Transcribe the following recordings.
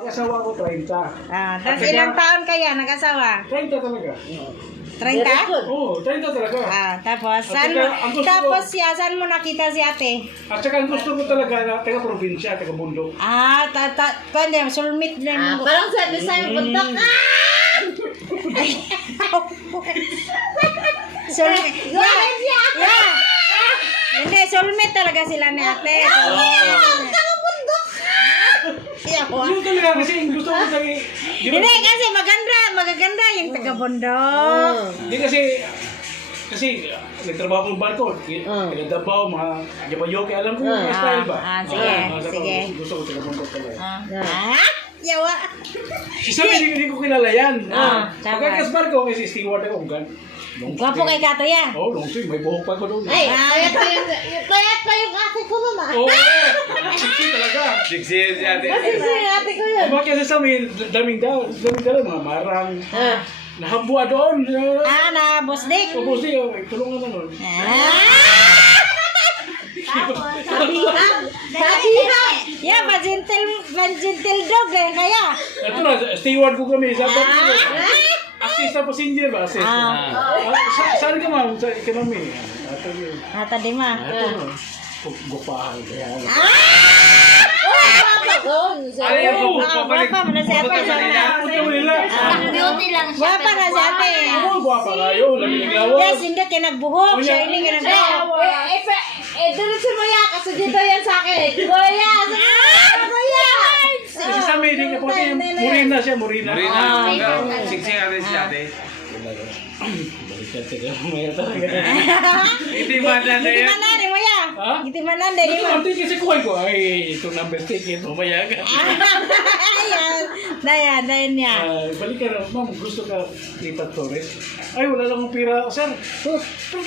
Ang asawa ko 30. Tapos ilang taon kaya nag-asawa? 30 talaga. 30? Oo, 30 talaga. Tapos, At saka, ang gusto tapos ko- saan mo nakita si ate? At saka ang gusto ko talaga na taga-probinsya, taga-bundok. Kanya, soulmate na yung... Parang sabi sa'yo, bundok ka! Soulmate. Yeah. Hindi, soulmate talaga sila ni ate. Bundok! Yun talaga kasi ang gusto ko talaga. Hindi, kasi magaganda yung taga-bundok. Hindi kasi nagtrabaho ko ng barko. Taga Davao, mga Jabayoke, alam ko yung style ba? Sige. Gusto ko taga-bundok talaga. Yawa. Si Sam, hindi ko kilala yan. tama. Pagkakas barko, kasi steward ako, Gwapo kay Kato yan. Oo, long may buhok pa ko doon. Ay, payat pa yung ate ko nun ah. Oo, siksi talaga. Siksi si ate. Kasi yung ate ko yun. Bakit sa Sam, daming dala, mga marang. Nahabua doon. Na Bosdik. Tapos tulungan na nun. Yeah, gentle dog kaya. Ito na, steward ko kami. Assist sa passenger ba? Assist. Saan ka ma'am? Sa economy. Tadi mah. Ito. Gupahan. Ano yung Guwapa mo na si ate. Beauty lang siya. Guwapa na si ate. Oo, guwapa kayo. Lamig lawas. Yes, hindi kinagbuhok. Siya hindi kinagbuhok. Diretso mo yan kasi dito yan sa akin. Kuya! Kuya! Si Sam, hindi ka po. Murina siya, murina. Siksi ate si ate. Balikan ka mamaya talaga. Hindi ba na Hindi yan? manan mo ya. Ha? Hindi manan dali Ito, mo. nanti kasi kuhay ko. Ay, ito number ticket. Mamaya ka. Ayan. Dayan niya. Balikan na. Ma'am, gusto ka lipat Torres? Ay, wala lang akong pira. Sir,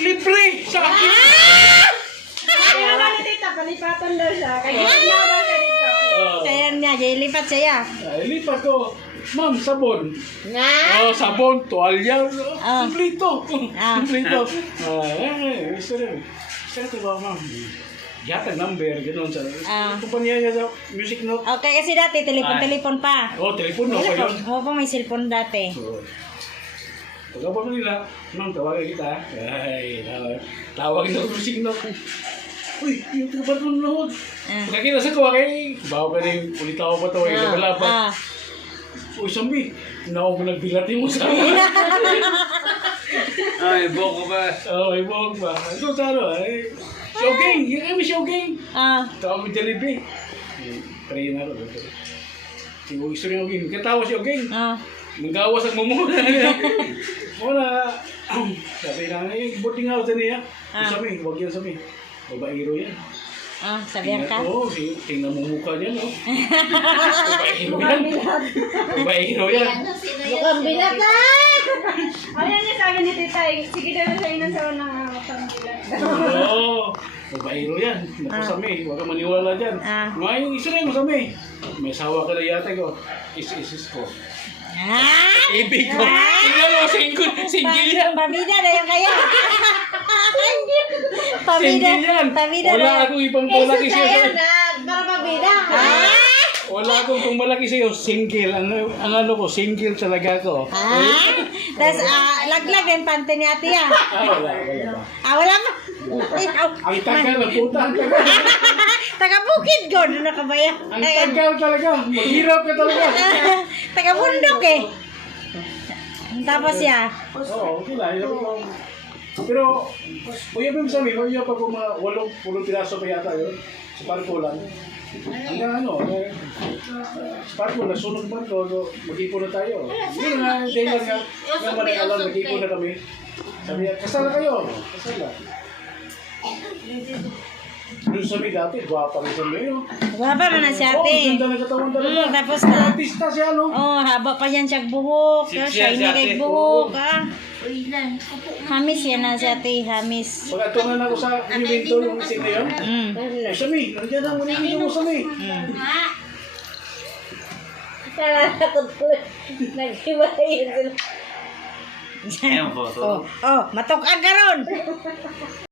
libre! Sa akin! Kaya na tita, palipatan daw siya. Kaya niya, lipat siya. Ay, lipat ko. Ma'am, sabon. Nga! Sabon, tuwalya. Ah. Kumplito. Kumplito. Gusto rin. Gusto ba, ma'am? Yata number, gano'n sa kumpanya niya sa music note. Okay, kasi dati telepon pa. Oh, telepono pa yun. Oo pa, may cellphone dati. Pag ako nila, ma'am, tawagan kita. Ay, tawag na music note. Uy, yung taga-baton na huwag. Pagkakita sa ko, bawa ka na yung ulitaw pa ito, labalaban. Uy, Sambi, naku mo nagbilati mo sa akin. Ay, boko ba? Ay, buwag ba? Ito, taro, ay. Showgang! Yung kami showgang! Tawag mo Jollibee. Try na ito. Siguro gusto rin ako. Katawa si Ogeng. Nagawas ang mumuna. Muna, sabi na, boarding house na niya. Sabi, huwag yan sabi. Babairo yan. Sabihan ka? Oo, tingnan mo mukha niya, no? Babairo yan. Babairo yan. Mukhang binata! Ano niya sabi ni Tita, sige daw na siya inansawa ng panggilan. Oo, babairo yan. Napasami, huwag ka maniwala dyan. May isa rin masami. May asawa ka na yata ko. Isis ko. Ibig ko. Tingnan mo, single yan. Pamida na yung kaya. Single yan. Wala akong ibang malaki sa'yo. Para mabida. Wala akong kung malaki sa'yo. Single. Ang ano ko, single talaga ko. Tapos laglag din pante ni ate ya. Wala. Wala pa. Ang tagal, ang puta. Ang tagal. Taga bukid ko, doon nakabaya. Ang tagal talaga. Maghirap ka talaga. Taga bundok eh. Tapos ya. Oo, okay lang. Pero, kuya Bim sabi, kuya pa kung mga 8 piraso pa yata yun. Sa parko lang. Hanggang ano, sa parko, nasunod man ko, mag-ipon na tayo. Hindi nga, day lang nga, nga manakalan, mag-ipon na kami. Sabi niya, kasal na kayo. Kasal na. Doon sabi dati, guwapa rin sa mayo. Guwapa man na si ate. Ganda na katawan talaga. Tapos na. Artista siya, no? Haba pa yan siyang buhok. Shiny kay buhok. Hamis yan na si ate, hamis. Pag-atungan ako sa invento yung isip na yun. Sami, nandiyan ang maningin mo, Sami. Nalalagot ko. Nag-iwalay yun sila. Ayan po. Matok ang karon.